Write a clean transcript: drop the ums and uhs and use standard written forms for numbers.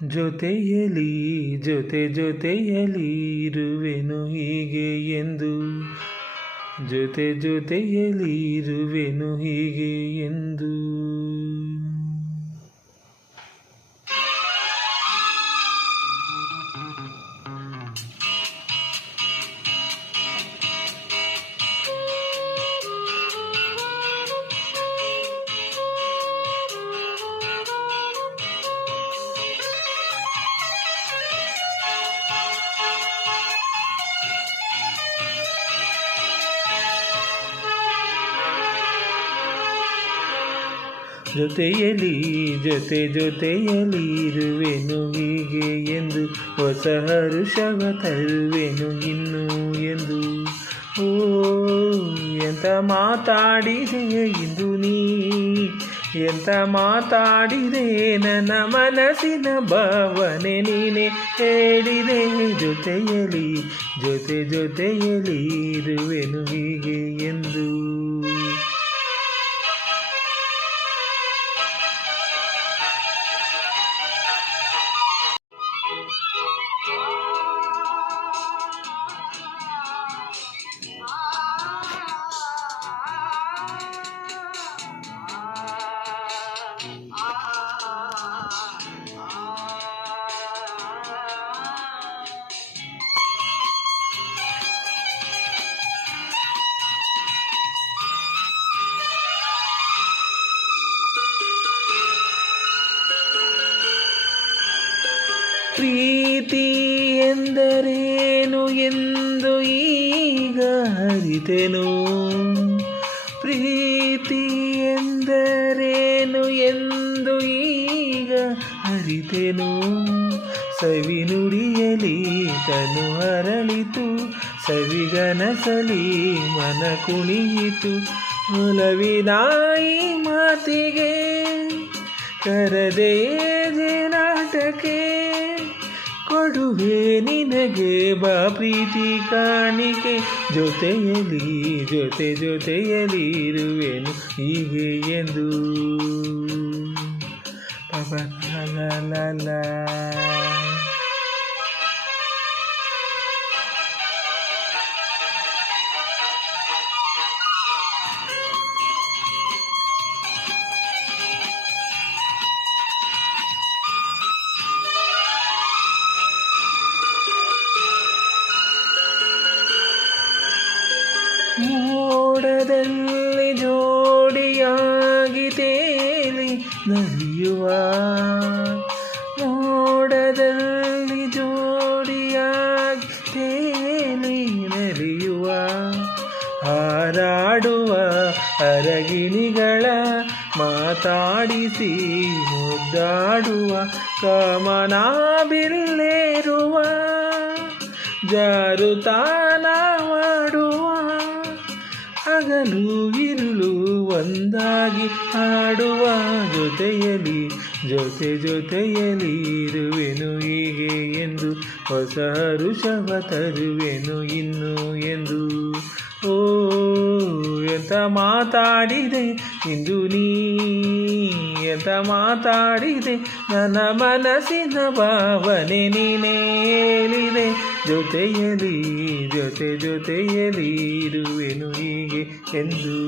ಜೊತೆಯಲಿ ಜೊತೆಯಲಿ ಇರುವೆನು ಹೀಗೆ ಎಂದು, ಜೊತೆಯಲಿ ಇರುವೆನು ಹೀಗೆ ಎಂದು. ಜೊತೆಯಲಿ ಜೊತೆಯಲಿ ಇರುವೆನು ಹೀಗೆ ಎಂದು, ಹೊಸ ಹರುಷವ ತರುವೆನು ಇನ್ನು ಎಂದು. ಓ ಎಂತ ಮಾತಾಡಿದೆ ಇಂದು ನೀ, ಎಂತ ಮಾತಾಡಿದೆ ನನ್ನ ಮನಸ್ಸಿನ ಭಾವನೆ ನೀನೆ ಹೇಳಿದೆ. ಜೊತೆಯಲಿ ಜೊತೆಯಲಿ ಇರುವೆನು ಹೀಗೆ ಎಂದು. ಪ್ರೀತಿ ಎಂದರೇನು ಎಂದು ಈಗ ಅರಿತೆನು, ಪ್ರೀತಿ ಎಂದರೇನು ಎಂದು ಈಗ ಅರಿತೆನು. ಸವಿನುಡಿಯಲಿ ತನು ಅರಳಿತು, ಸವಿಗನಸಲಿ ಮನ ಕುಣಿಯಿತು. ಒಲವಿನಾಯಿ ಮಾತಿಗೆ ಕರದೆಯೇ ನಾಟಕ್ಕೆ, ಕೊಡುವೆ ನಿನಗೆ ಬಾ ಪ್ರೀತಿ ಕಾಣಿಕೆ. ಜೊತೆಯಲಿ ಜೊತೆಯಲಿ ಇರುವೆನು ಹೀಗೆ ಎಂದು. ಲ ಮೋಡದಲ್ಲಿ ಜೋಡಿಯಾಗಿ ತೇಲಿ ನಲಿಯುವ, ಮೋಡದಲ್ಲಿ ಜೋಡಿಯಾಗಿ ತೇಲಿ ನಲಿಯುವ. ಹಾರಾಡುವ ಅರಗಿಣಿಗಳ ಮಾತಾಡಿಸಿ ಮುದ್ದಾಡುವ, ಕಮನ ಬಿಲ್ಲೇರುವ ಜಾರುತಾನ ಮಾಡುವ. ಹಗಲು ಇರುಳು ಒಂದಾಗಿ ಹಾಡುವ, ಜೊತೆಯಲಿ ಜೊತೆಯಲಿ ಇರುವೆನು ಹೀಗೆ ಎಂದು. ಹೊಸ ಹರುಷವ ತರುವೆನು ಇನ್ನು ಎಂದು. ಓ ಎಂತ ಮಾತಾಡಿದೆ ಇಂದು ನೀ, ಎಂತ ಮಾತಾಡಿದೆ ನನ್ನ ಮನಸ್ಸಿನ ಭಾವನೆ ನೀನೇ ಹೇಳಿದೆ. ಜೊತೆಯಲಿ ಜೊತೆಯಲಿ ಇರುವೆನು ಹೀಗೆ ಎಂದು.